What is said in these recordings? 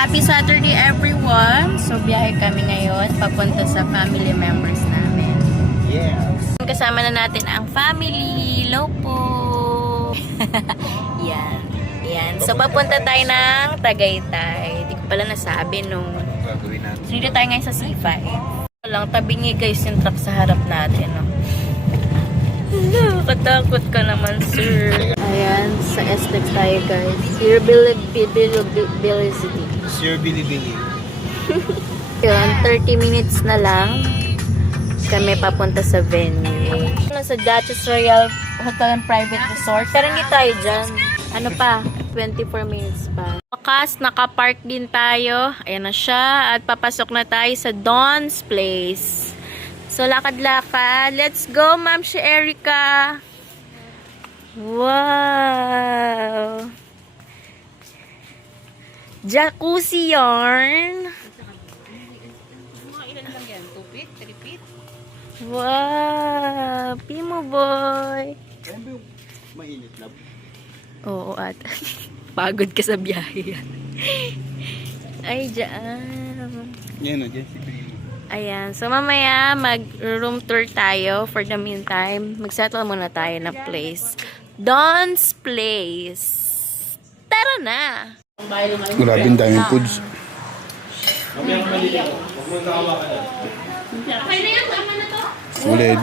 Happy Saturday everyone! So biyahe kami ngayon papunta sa family members namin. Yes! Kasama na natin ang family. Hello po! Yan. Yan. So papunta tayo ng Tagaytay. Hindi ko pala nasabi nung Gagawin natin. dito tayo ngayon sa C5. Lang, tabingi guys yung truck sa harap natin. No? Katakot ka naman, sir. Ayan, sa SLEX tayo, guys. Sir Billy City. Sir Bilibili. Yun, 30 minutes na lang kami papunta sa venue. Nasa Duchess Royal Hotel and Private Resort. Pero hindi tayo dyan. Ano pa? 24 minutes pa. Wakas, nakapark din tayo. Ayan na siya. At papasok na tayo sa Don's Place. So, lakad-lakad. Let's go, Ma'am si Erica. Wow! Jacuzzi yarn. Mga ilan lang yan? 2 feet? 3 feet? Wow! Pimo boy. Ano ba yung mainit na? Oo, at pagod ka sa biyahe yan. Ay, dyan. Yan o, dyan si Primo. Ayan. So, mamaya mag-room tour tayo. For the meantime, mag-settle muna tayo na place. Don's Place. Tara na! Grabing daming foods. Ulit.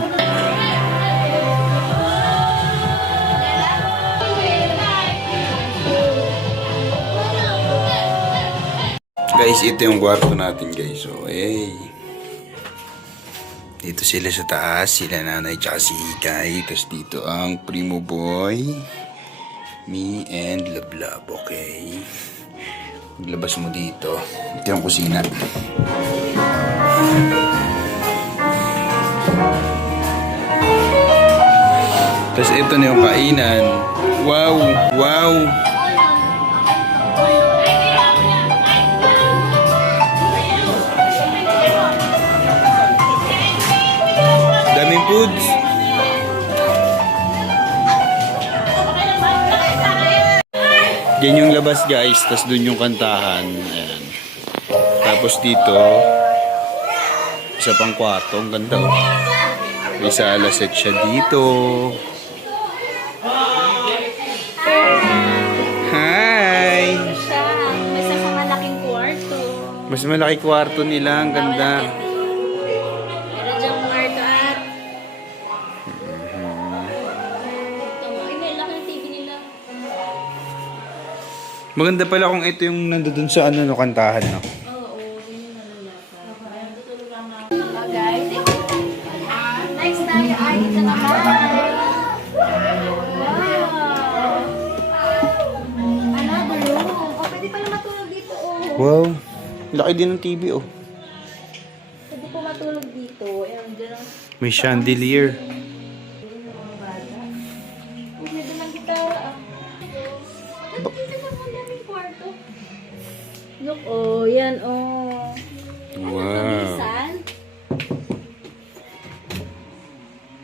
Guys, ito yung kwarto natin guys. So, hey. Dito sila sa taas, sila nanay tsaka si Hikay. Tapos dito ang Primo Boy, me and Lablab, okay? Maglabas mo dito. Ito yung kusina. Tapos ito na yung kainan. Wow! Wow! Daming foods. Diyan yung labas guys, tas dun yung kantahan. Ayan. Tapos dito, isa pang kwarto, ang ganda oh. May sala set siya dito. Hi! May sa malaking kwarto. Mas malaki kwarto nila, ang ganda. Meron dyang kwarto at laki ng TV nila. Maganda pala kung ito yung nandoon sa ano, no, kantahan, no? Oo, yun yung nalala. Tutulog lang na. Guys, next tayo ay ito naman. Another room. O, pwede pala matulog dito, oh. Wow! Laki din ng TV, oh. Pwede po matulog dito. Ayan, dyan ang May chandelier. pwede lang gitara, ah. Ba't dito lang ang daming kwarto? Look, oh, yan, oh. Wow! Saan?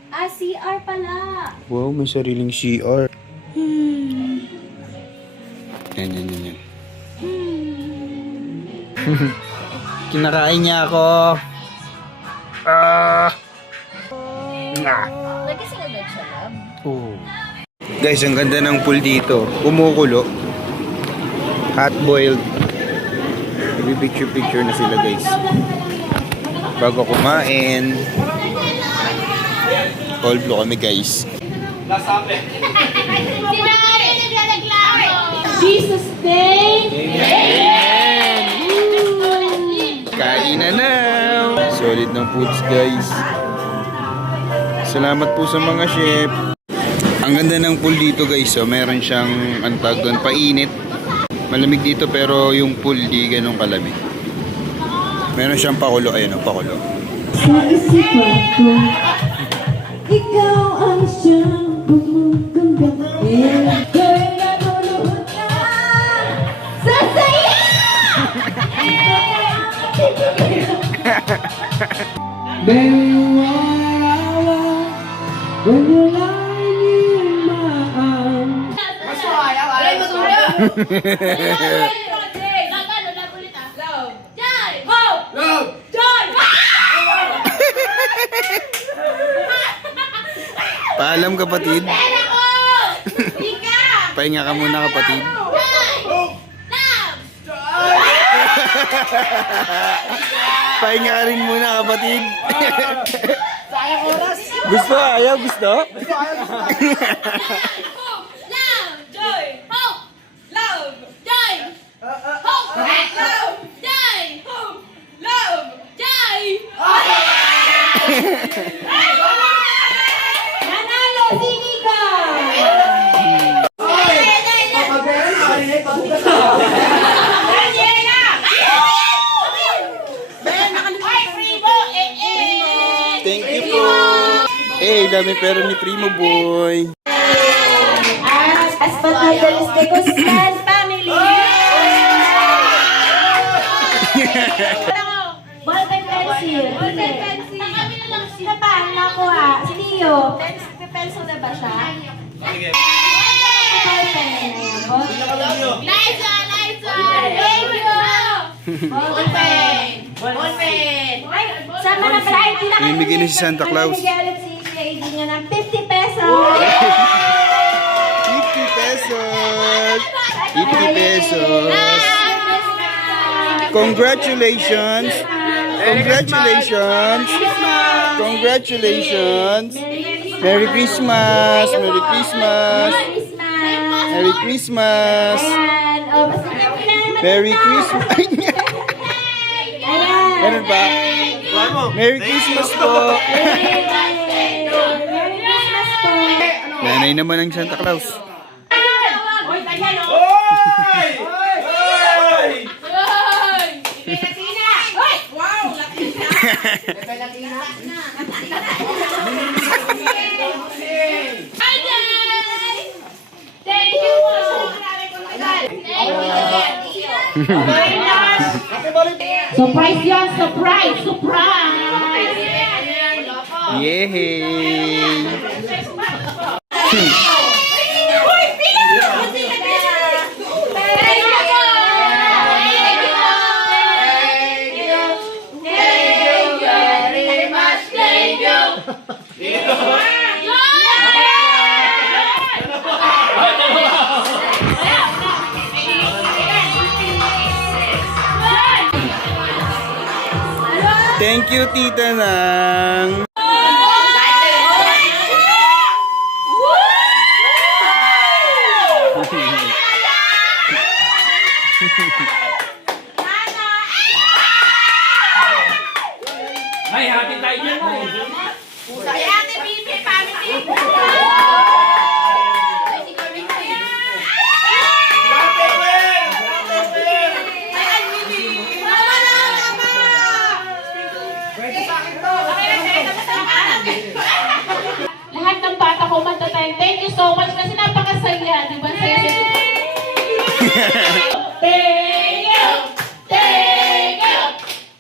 Ah, CR pala. Wow, may sariling CR. Yan, yan, yan, yan. Kinakain niya ako. Lagi sila nagsalab. Oh. Guys, ang ganda ng pool dito. Kumukulo. Hot boiled. Picture na sila guys. Bago kumain. All blue kami guys. Jesus Day! Amen! Kain na na! Solid ng foods guys. Salamat po sa mga chef. Ang ganda ng pool dito guys. So, meron siyang antag doon, painit. Malamig dito pero yung pool di ganun kalamig. Meron siyang pakulo. Ayun ang pakulo. Sa isipan ko, ikaw ang siyang gumuganda. Ko'y nalulunod na sa saya! Baby, when you lie in my arms. Paalam kapatid. Pahinga ka muna kapatid. Pahinga ka rin muna kapatid. Gusto? Ayaw? Gusto? Nanalo si Nika! Thank you po. Eh, dami pera ni Primo Boy. As but not the least, the Guzman family! Ballpen pencil. Ballpen pencil. Sino pa ang nakuha? Si Leo. Pencil na ba siya? Ballpen na yan. Liza! Thank you! Ballpen! Sama na pala. Hindi na May bigay na si Santa Claus. Nagagalit si JD niya ng 50 pesos. 50 pesos. 50 pesos. Congratulations. Congratulations. Congratulations. Merry Christmas. Merry Christmas. Merry Christmas. Ayan. O, basta Merry Christmas. Ayan. Meron pa? Merry Christmas po. Merry Christmas po. Nanay naman ang Santa Claus. Surprise yan! Surprise! Surprise! Yay! Thank you, Tita Nang. Ay, hati tayo dyan. Lahat ng bata ko matatay. Thank you so much kasi napakasaya. Di ba? Thank you! Thank you!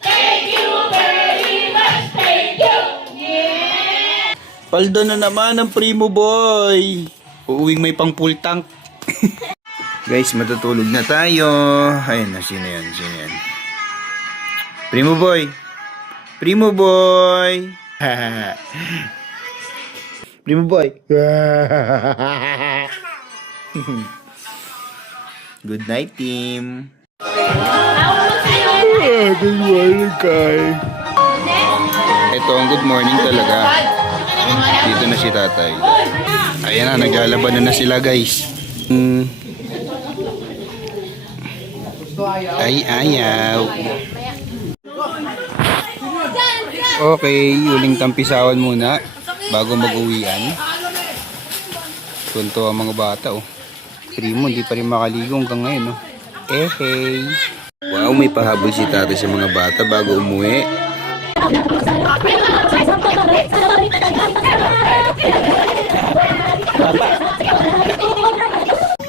Thank you very much! Thank you! Yeah! Paldo na naman ang Primo Boy. Uuwing may pang full tank. Guys, matutulog na tayo. Ayun na, sino yan? Sino yan? Primo Boy. Primo Boy. Primo Boy. Good night, team. Good morning, Kai. Ito ang good morning talaga. Dito na si tatay. Ayan na, naglalaban na sila, guys. Ay, ayaw. Okay, huling tampisawan muna bago mag-uwian. Tunto ang mga bata, oh. Primo, hindi pa rin makaligo hanggang ngayon, oh. Hey. Wow, may pahabol si tatay sa mga bata bago umuwi.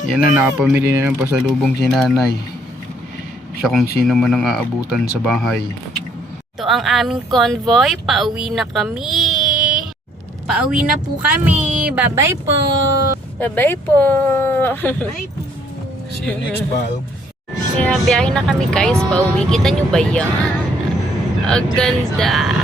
Yan na, nakapamili na ng pasalubong si nanay. Siya kung sino man ang aabutan sa bahay. Ito ang aming convoy. Pauwi na kami. Pauwi na po kami. Bye-bye po. Bye-bye po. See you next bulb. Kaya biyahe na kami guys. Pauwi. Kita nyo ba yan? Ang ganda.